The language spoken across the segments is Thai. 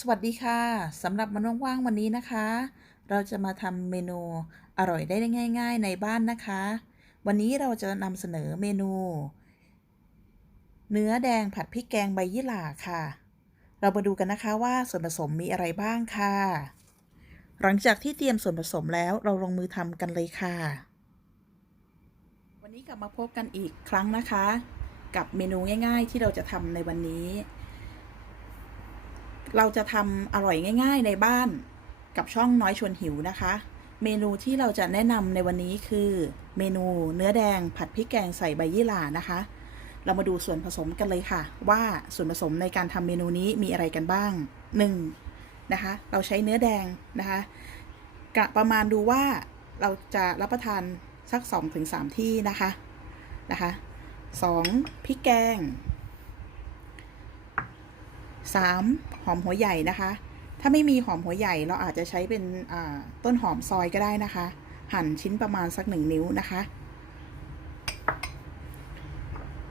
สวัสดีค่ะสำหรับมันว่างๆวันนี้นะคะ เราจะมาทำเมนูอร่อยได้ง่าย ๆ ในบ้านนะคะ วันนี้เราจะนำเสนอเมนู เนื้อแดงผัดพริกแกงใบยี่หร่าค่ะ เรามาดูกันนะคะว่าส่วนผสมมีอะไรบ้างค่ะ หลังจากที่เตรียมส่วนผสมแล้วเราลงมือทำกันเลยค่ะ วันนี้กลับมาพบกันอีกครั้งนะคะ กับเมนูง่าย ๆ ที่เราจะทำในวันนี้ เราจะทำอร่อยง่าย ๆ ในบ้านกับช่องน้อยชวนหิวนะคะ เมนูที่เราจะแนะนำในวันนี้คือ เมนูเนื้อแดงผัดพริกแกงใส่ใบยี่หร่านะคะ เรามาดูส่วนผสมกันเลยค่ะ ว่าส่วนผสมในการทำเมนูนี้มีอะไรกันบ้าง 1. นะคะ เราใช้เนื้อแดงนะคะกะประมาณดูว่าเราจะรับประทานสัก 2-3 ที่นะคะนะคะ 2. พริกแกง 3. หอมหัวใหญ่นะคะ ถ้าไม่มีหอมหัวใหญ่เราอาจจะใช้เป็นต้นหอมซอยก็ได้นะคะ หั่นชิ้นประมาณสักหนึ่งนิ้วนะคะ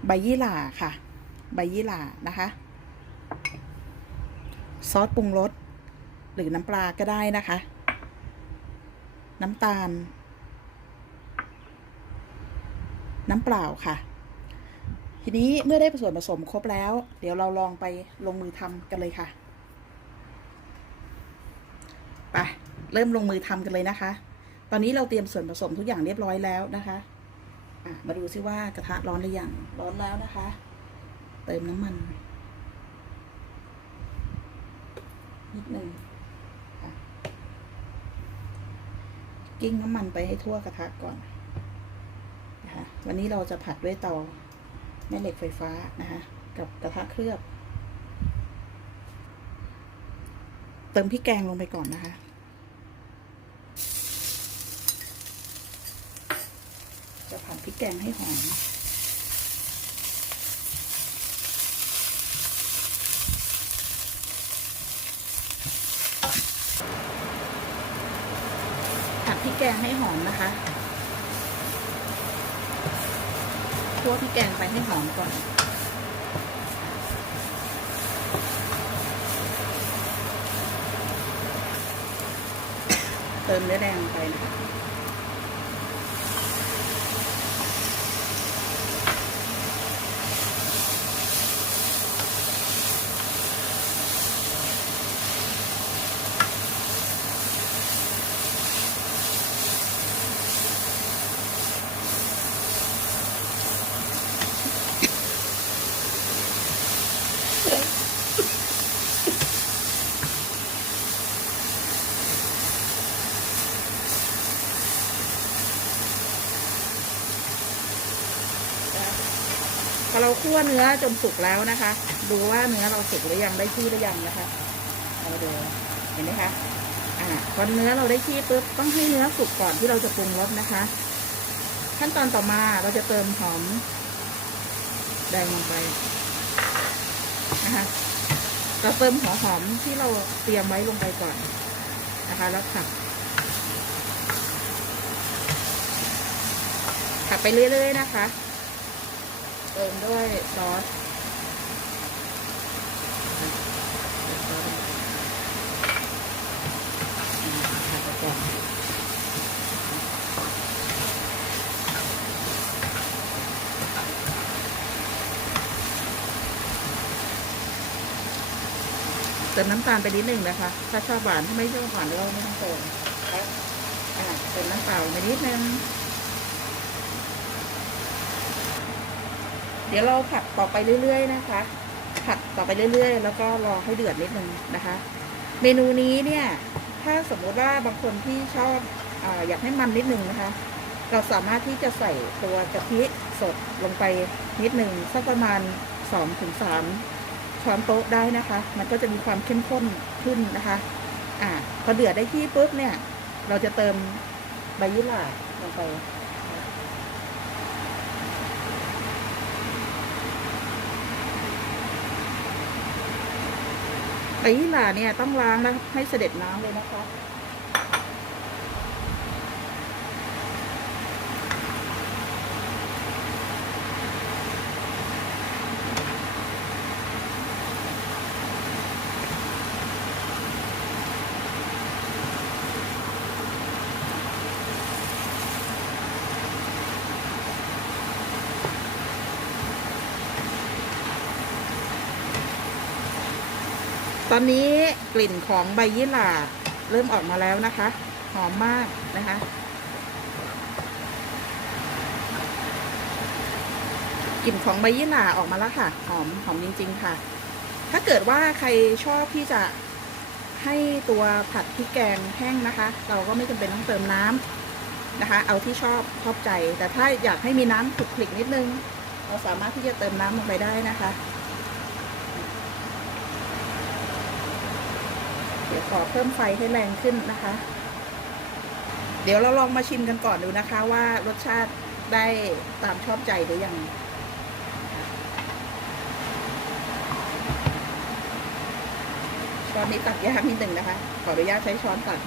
ใบยี่หร่าค่ะ ใบยี่หร่านะคะ ซอสปรุงรสหรือน้ำปลาก็ได้นะคะ น้ำตาล น้ำเปล่าค่ะ ทีนี้เมื่อได้ส่วนผสมครบแล้ว เดี๋ยวเราลองไปลงมือทำกันเลยค่ะไปเริ่มลงมือทำกันเลยนะคะ ตอนนี้เราเตรียมส่วนผสมทุกอย่างเรียบร้อยแล้วนะคะะมาดูซิว่ากระทะร้อนหรือยัง ร้อนแล้วนะคะ เติมน้ำมัน นิดหนึ่งกิ้งน้ำมันไปให้ทั่วกระทะก่อนนะคะวันนี้เราจะผัดด้วยเตา แม่เหล็กไฟฟ้านะคะกับกระทะเคลือบ เติมพริกแกงลงไปก่อนนะคะ จะผัดพริกแกงให้หอมผัดพริกแกงให้หอมนะคะ คั่วพริกแกงไปให้หอมก่อน เติมเนื้อแดงไปนะคะ คั่วเนื้อจนสุกแล้วนะคะ ดูว่าเนื้อเราสุกหรือยังได้ที่หรือยังนะคะเราดูเห็นไหมคะอ่าพอเนื้อเราได้ที่ปุ๊บต้องให้เนื้อสุกก่อนที่เราจะปรุงรสนะคะ ขั้นตอนต่อมาเราจะเติมหอมแดงลงไปนะคะเราเติมหัวหอมที่เราเตรียมไว้ลงไปก่อนนะคะ แล้วผัดผัดไปเรื่อยๆนะคะ เติมด้วยซอสเติมน้ำตาลไปนิดหนึ่งนะคะ ถ้าชอบหวาน ถ้าไม่ชอบหวานเราไม่ต้องเติมเติมน้ำเปล่าไปนิดนึง ดี๋ยวเราผัดต่อไปเรื่อย ๆ นะคะ ผัดต่อไปเรื่อย ๆ แล้วก็รอให้เดือดนิดนึงนะคะ เมนูนี้เนี่ย ถ้าสมมติว่าบางคนที่ชอบออยากให้มันนิดนึงนะคะ เราสามารถที่จะใส่ตัวกะทิสดลงไปนิดหนึ่งสักประมาณสองถึงสามช้อนโต๊ะได้นะคะ มันก็จะมีความเข้มข้นขึ้นนะคะ อ่าพอเดือดได้ที่ปุ๊บเนี่ย เราจะเติมใบยี่หร่าลงไป ตีหล่าเนี่ยต้องล้างนะให้เสด็จน้ำเลยนะคะ อนนี้กลิ่นของใบยี่หร่าเริ่มออกมาแล้วนะคะ หอมมากนะคะ กลิ่นของใบยี่หร่าออกมาแล้วค่ะ หอมหอมจริง ๆ ค่ะ ถ้าเกิดว่าใครชอบที่จะให้ตัวผัดพริกแกงแห้งนะคะ เราก็ไม่จำเป็นต้องเติมน้ำนะคะ เอาที่ชอบชอบใจ แต่ถ้าอยากให้มีน้ำคลุกคลิกนิดนึง เราสามารถที่จะเติมน้ำลงไปได้นะคะ ดี๋ยวขอเพิ่มไฟให้แรงขึ้นนะคะ เดี๋ยวเราลองมาชิมกันก่อนดูนะคะว่ารสชาติได้ตามชอบใจหรือยังช้อนนี้ตักยากนิดหนึ่งนะคะ ขออนุญาตใช้ช้อนตัก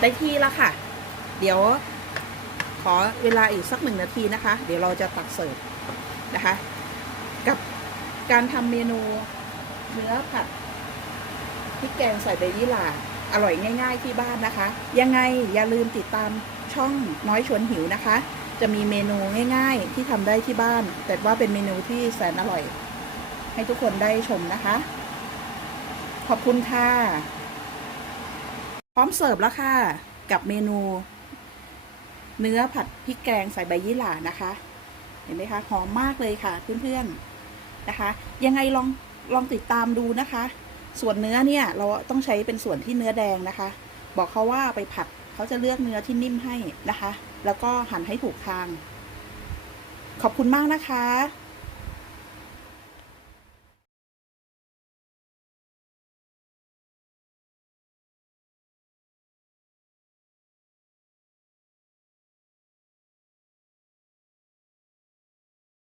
ได้ที่แล้วค่ะ เดี๋ยว อเวลาอีกสักหนึ่งนาทีนะคะ เดี๋ยวเราจะตักเสิร์ฟนะคะ กับการทำเมนูเนื้อผัดพริกแกงใส่ใบยี่หร่าอร่อยง่าย ๆ ที่บ้านนะคะ ยังไงอย่าลืมติดตามช่องน้อยชวนหิวนะคะ จะมีเมนูง่าย ๆ ที่ทำได้ที่บ้าน แต่ว่าเป็นเมนูที่แสนอร่อย ให้ทุกคนได้ชมนะคะ ขอบคุณค่ะ พร้อมเสิร์ฟแล้วค่ะ กับเมนู เนื้อผัดพริกแกงใส่ใบยี่หร่านะคะ เห็นไหมคะหอมมากเลยค่ะเพื่อนๆนะคะ ยังไงลองลองติดตามดูนะคะ ส่วนเนื้อเนี่ยเราต้องใช้เป็นส่วนที่เนื้อแดงนะคะ บอกเขาว่าไปผัดเขาจะเลือกเนื้อที่นิ่มให้นะคะ แล้วก็หั่นให้ถูกทาง ขอบคุณมากนะคะ